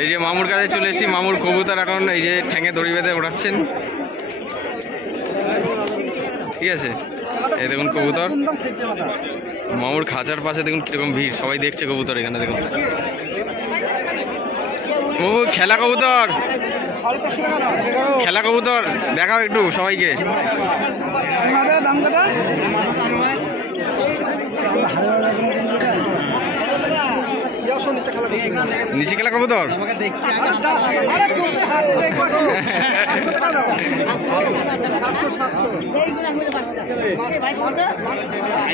এই যে মামুর কাছে চলে এসেছি। মামুর কবুতর এখন এই যে ঠ্যাঙে দড়ি বেঁধে ওড়াচ্ছেন, ঠিক আছে। এই দেখুন কবুতর, মামুর খাঁচার পাশে দেখুন কিরকম ভিড়, সবাই দেখছে কবুতর। এখানে দেখুন ও খেলা কবুতর, খেলা কবুতর দেখাও একটু সবাইকে। নিচে খেলা কবুতর,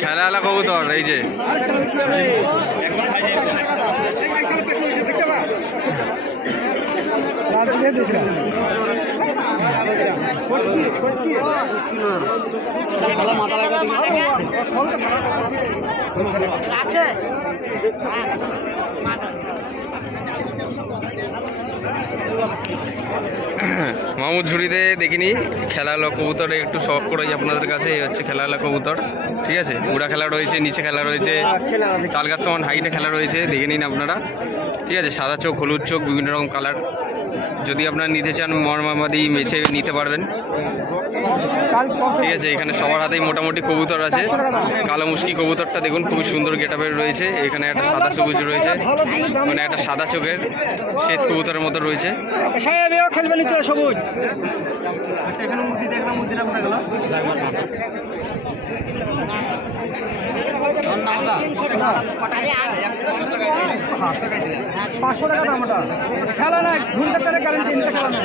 খেলা কবুতর এই যে মামুর ঝুড়িতে দেখিনি খেলালো কবুতর, একটু শখ করে আপনাদের কাছে। এই হচ্ছে খেলালো কবুতর, ঠিক আছে। উড়া খেলা রয়েছে, নিচে খেলা রয়েছে, তালগাছ সমান হাইটে খেলা রয়েছে, দেখে নিন আপনারা, ঠিক আছে। সাদা চোখ, হলুদ চোখ, বিভিন্ন রকম কালার। যদি আপনারা নিতে চান মরমামাদি মেছে নিতে পারবেন, ঠিক আছে। এখানে সবার হাতেই মোটামুটি কবুতর আছে। কালো মুশকি কবুতরটা দেখুন খুবই সুন্দর গেটআপের রয়েছে। এখানে একটা সাদা সবুজ রয়েছে, মানে একটা সাদা চোখের শ্বেত কবুতরের মতো রয়েছে। সবুজ $500 দাম, খেলা না ঘুরতে গ্যারান্টি খেলা না।